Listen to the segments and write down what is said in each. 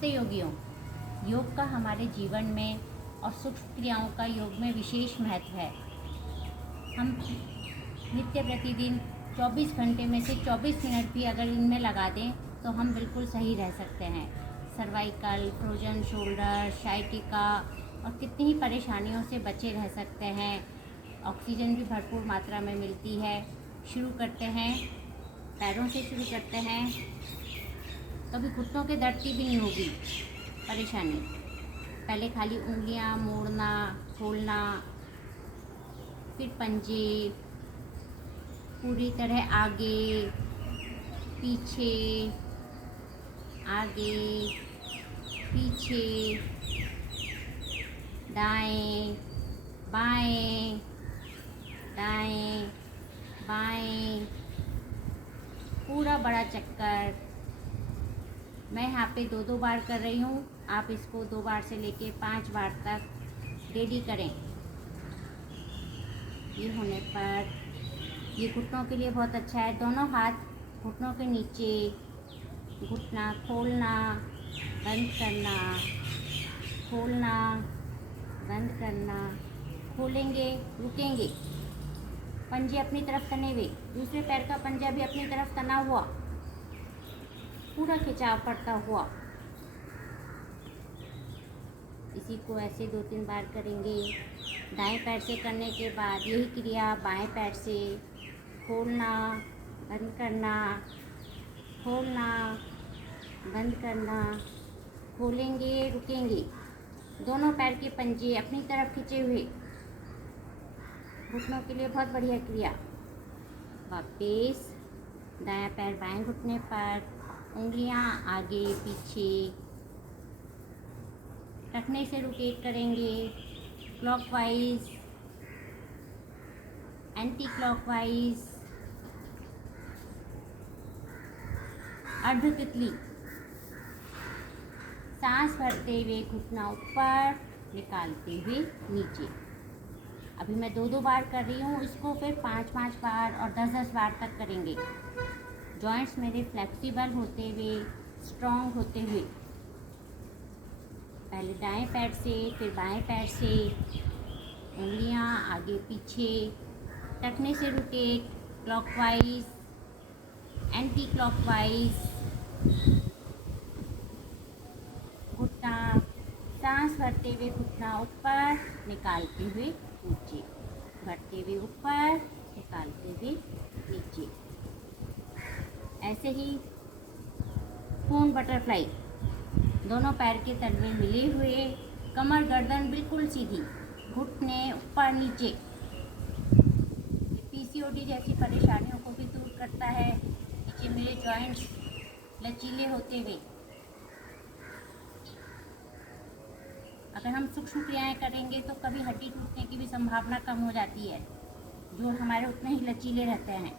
नमस्ते योगियों। योग का हमारे जीवन में और सूक्ष्म क्रियाओं का योग में विशेष महत्व है। हम नित्य प्रतिदिन 24 घंटे में से 24 मिनट भी अगर इनमें लगा दें तो हम बिल्कुल सही रह सकते हैं। सर्वाइकल, फ्रोजन शोल्डर, साइटिका और कितनी ही परेशानियों से बचे रह सकते हैं। ऑक्सीजन भी भरपूर मात्रा में मिलती है। शुरू करते हैं, पैरों से शुरू करते हैं। कभी घुटनों के दर्द की भी नहीं होगी परेशानी। पहले खाली उंगलियां मोड़ना, खोलना, फिर पंजे पूरी तरह आगे पीछे, आगे पीछे, दाएं बाएं, दाएं बाएं, पूरा बड़ा चक्कर। मैं यहाँ पे 2-2 बार कर रही हूँ। आप इसको 2 बार से लेके 5 बार तक डेली करें। ये होने पर ये घुटनों के लिए बहुत अच्छा है। दोनों हाथ घुटनों के नीचे, घुटना खोलना, बंद करना, खोलना, बंद करना, खोलेंगे, रुकेंगे, पंजे अपनी तरफ तने हुए, दूसरे पैर का पंजा भी अपनी तरफ तना हुआ, पूरा खिंचाव पड़ता हुआ। इसी को ऐसे 2-3 बार करेंगे। दाएं पैर से करने के बाद यही क्रिया बाएं पैर से खोलना, बंद करना, खोलना, बंद करना, खोलेंगे, रुकेंगे, दोनों पैर के पंजे अपनी तरफ खींचे हुए। घुटनों के लिए बहुत बढ़िया क्रिया। वापस दायां पैर बाएं घुटने पर, उंगलियां आगे पीछे रखने से रोटेट करेंगे। क्लॉकवाइज, एंटी क्लॉकवाइज, अर्ध तितली। सांस भरते हुए घुटना ऊपर, निकालते हुए नीचे। अभी मैं 2-2 बार कर रही हूँ। इसको फिर 5-5 बार और 10-10 बार तक करेंगे। जॉइंट्स मेरे फ्लेक्सिबल होते हुए, स्ट्रॉन्ग होते हुए। पहले दाएं पैर से, फिर बाएं पैर से, उंगलियां आगे पीछे, टखने से रोटेट, क्लॉकवाइज, एंटी क्लॉकवाइज। घुटना, सांस भरते हुए घुटना ऊपर, निकालते हुए नीचे, भरते हुए ऊपर, निकालते हुए नीचे। ऐसे ही कोन बटरफ्लाई, दोनों पैर के तलवे मिले हुए, कमर गर्दन बिल्कुल सीधी, घुटने ऊपर नीचे। पीसीओडी जैसी परेशानियों को भी दूर करता है। नीचे मेरे जॉइंट्स लचीले होते हुए। अगर हम सूक्ष्म क्रियाएं करेंगे तो कभी हड्डी टूटने की भी संभावना कम हो जाती है। जोड़ हमारे उतने ही लचीले रहते हैं।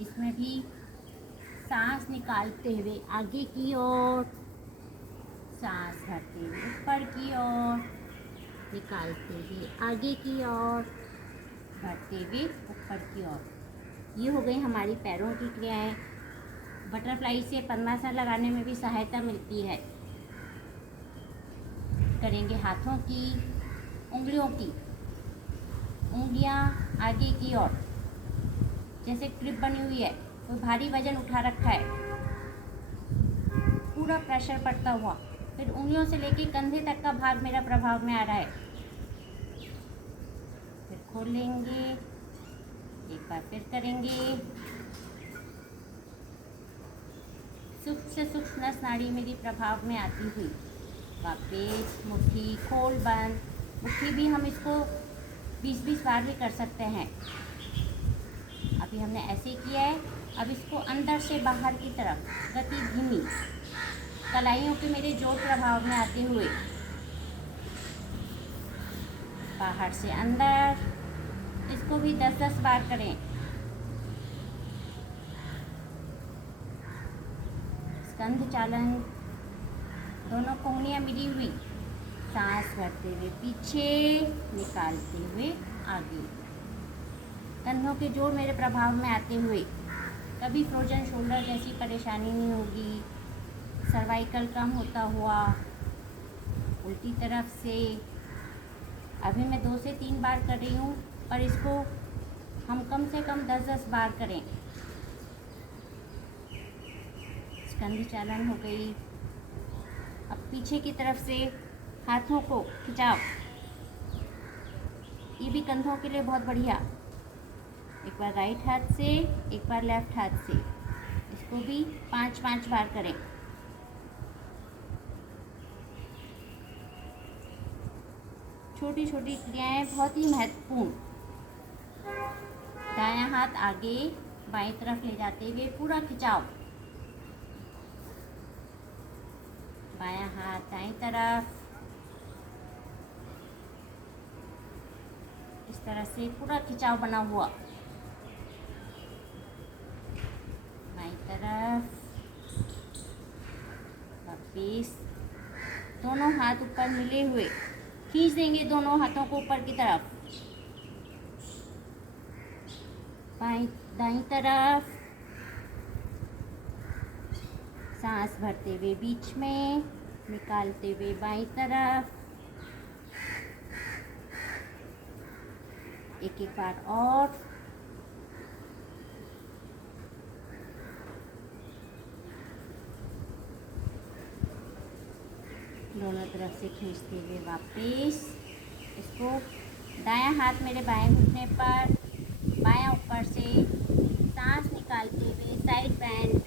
इसमें भी सांस निकालते हुए आगे की ओर, सांस भरते हुए ऊपर की ओर, निकालते हुए आगे की ओर, भरते हुए ऊपर की ओर। ये हो गई हमारी पैरों की क्रियाएं। बटरफ्लाई से पद्मासन लगाने में भी सहायता मिलती है। करेंगे हाथों की, उंगलियों की। उंगलियां आगे की ओर, जैसे ग्रिप बनी हुई है, कोई भारी वजन उठा रखा है, पूरा प्रेशर पड़ता हुआ। फिर उंगलियों से लेके कंधे तक का भाग मेरा प्रभाव में आ रहा है। फिर खोलेंगे, एक बार फिर करेंगे। सूक्ष्म से सूक्ष्म नस नाड़ी मेरी प्रभाव में आती हुई। वापस मुट्ठी खोल बंद। मुट्ठी भी हम इसको 20-20 बार भी कर सकते हैं। अभी हमने ऐसे किया है। अब इसको अंदर से बाहर की तरफ, गति धीमी, कलाइयों के मेरे जोड़ प्रभाव में आते हुए, बाहर से अंदर। इसको भी 10-10 बार करें। स्कंध चालन, दोनों कोहनियाँ मिली हुई, सांस भरते हुए पीछे, निकालते हुए आगे। कंधों के जोड़ मेरे प्रभाव में आते हुए, कभी फ्रोजन शोल्डर जैसी परेशानी नहीं होगी। सर्वाइकल कम होता हुआ। उल्टी तरफ से अभी मैं 2 से 3 बार कर रही हूँ, पर इसको हम कम से कम 10-10 बार करें। स्कंध चालन हो गई। अब पीछे की तरफ से हाथों को खिंचाव, ये भी कंधों के लिए बहुत बढ़िया। एक बार राइट हाथ से, एक बार लेफ्ट हाथ से, इसको भी 5-5 बार करें। छोटी छोटी क्रियाएं बहुत ही महत्वपूर्ण। दायां हाथ आगे बाईं तरफ ले जाते हुए पूरा खिंचाव, बायां हाथ दाईं तरफ, इस तरह से पूरा खिंचाव बना हुआ। बाईं तरफ वापिस, दोनों हाथ ऊपर मिले हुए खींच देंगे दोनों हाथों को ऊपर की तरफ। बाईं दाईं तरफ, सांस भरते हुए बीच में, निकालते हुए बाईं तरफ। एक बार और। दोनों तरफ से खींचते हुए वापस। इसको दायां हाथ मेरे बाएं घुटने पर, बायां ऊपर से, सांस निकालते हुए साइड बेंड,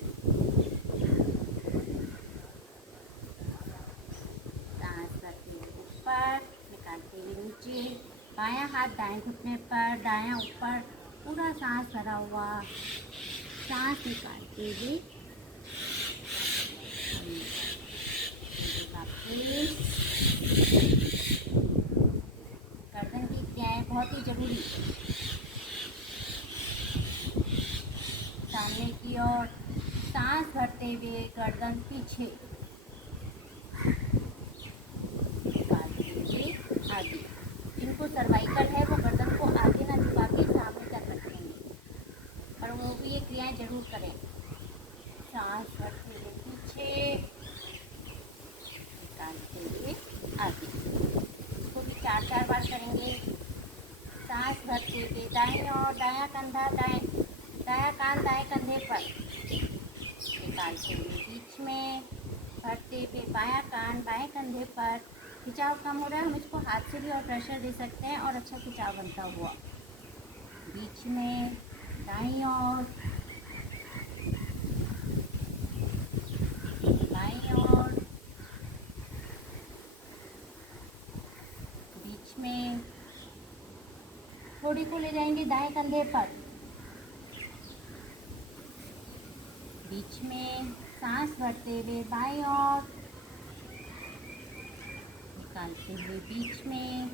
सांस करते हुए ऊपर, निकालते हुए नीचे। बायां हाथ दाएं घुटने पर, दायां ऊपर, पूरा सांस भरा हुआ, सांस निकालते हुए वापस। गर्दन की क्रियाएं बहुत ही जरूरी। सामने की ओर सांस भरते हुए गर्दन पीछे, निकालते हुए आगे। जिनको सर्वाइकल है वो गर्दन को आगे ना झुका के सामने कर रखेंगे, पर वो भी ये क्रियाएं जरूर करें। सांस भरते हुए पीछे, निकालते हुए आगे। इसको भी 4-4 बार करेंगे। सांस भरते हुए दाएं और दायां कंधा दायां कान दाएं कंधे पर, निकालते हुए बीच में, भरते हुए बायां कान बाएं कंधे पर। खिंचाव कम हो रहा है, हम इसको हाथ से भी और प्रेशर दे सकते हैं और अच्छा खिंचाव बनता हुआ। बीच में, दाईं ओर, बाईं ओर, बीच में। थोड़ी को ले जाएंगे दाएं कंधे पर, बीच में, सांस भरते हुए बाईं ओर, निकालते हुए बीच में,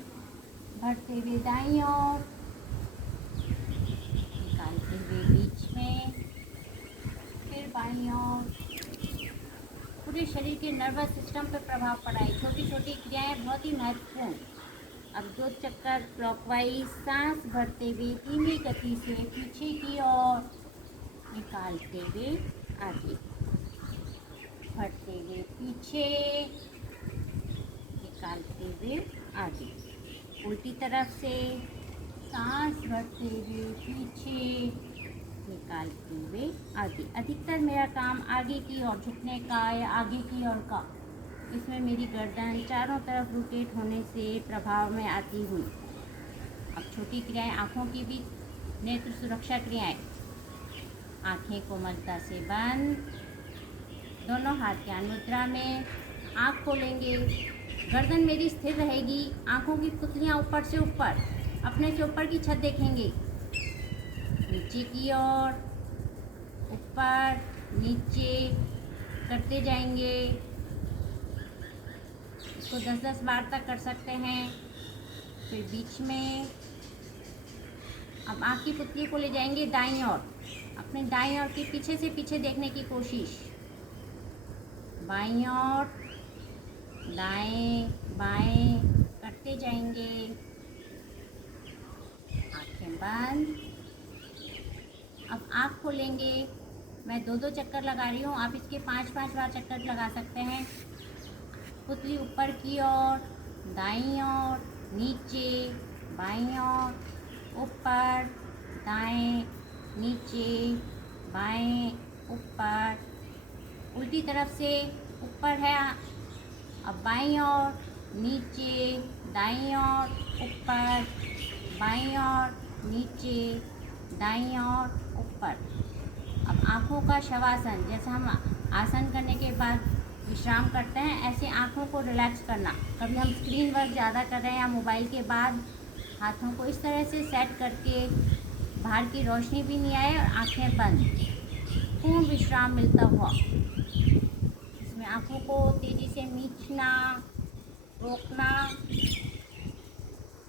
भरते हुए दाईं ओर, निकालते हुए बीच में, फिर बाईं ओर। पूरे शरीर के नर्वस सिस्टम पर प्रभाव पड़ा है। छोटी छोटी क्रियाएं बहुत ही महत्वपूर्ण। अब 2 चक्कर क्लॉकवाइज, सांस भरते हुए धीमी गति से पीछे की ओर, निकालते हुए आगे, भरते हुए पीछे, निकालते हुए आगे। उल्टी तरफ से सांस भरते हुए पीछे, निकालते हुए आगे। अधिकतर मेरा काम आगे की ओर झुकने का या आगे की ओर का, इसमें मेरी गर्दन चारों तरफ रोटेट होने से प्रभाव में आती हुई। अब छोटी क्रियाएं, आँखों की भी नेत्र सुरक्षा क्रियाएं। आँखें कोमलता से बंद, दोनों हाथ ज्ञान मुद्रा में, आँख खोलेंगे, गर्दन मेरी स्थिर रहेगी, आँखों की पुतलियाँ ऊपर से ऊपर, अपने से ऊपर की छत देखेंगे, नीचे की ओर, ऊपर नीचे करते जाएंगे। इसको 10-10 बार तक कर सकते हैं। फिर बीच में, अब आँख की पुतली को ले जाएंगे दाईं ओर, अपने दाईं ओर के पीछे से पीछे देखने की कोशिश, बाईं ओर, दाएं बाएं करते जाएंगे। आँखें बंद। अब आँख खोलेंगे, मैं 2-2 चक्कर लगा रही हूँ, आप इसके 5-5 बार चक्कर लगा सकते हैं। पुतली ऊपर की ओर, दाईं ओर, नीचे, बाईं ओर, ऊपर, दाएं, नीचे, बाएं, ऊपर। उल्टी तरफ से ऊपर है, अब बाईं ओर, नीचे, दाईं ओर, ऊपर, बाईं ओर, नीचे, दाईं ओर, ऊपर। अब आँखों का शवासन, जैसे हम आसन करने के बाद विश्राम करते हैं, ऐसे आँखों को रिलैक्स करना। कभी हम स्क्रीन वर्क ज़्यादा कर रहे हैं या मोबाइल के बाद हाथों को इस तरह से सेट करके बाहर की रोशनी भी नहीं आए और आँखें बंद, पूर्ण विश्राम मिलता हुआ। इसमें आँखों को तेज़ी से मीचना, रोकना,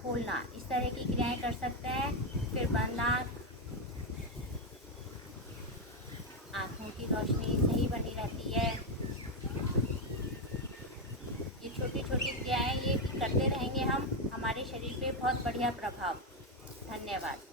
खोलना, इस तरह की क्रियाएं कर सकते हैं। फिर बंद आँखों की रोशनी सही बनी रहती है। ये छोटी छोटी क्रियाएं ये करते रहेंगे हम, हमारे शरीर पे बहुत बढ़िया प्रभाव। धन्यवाद।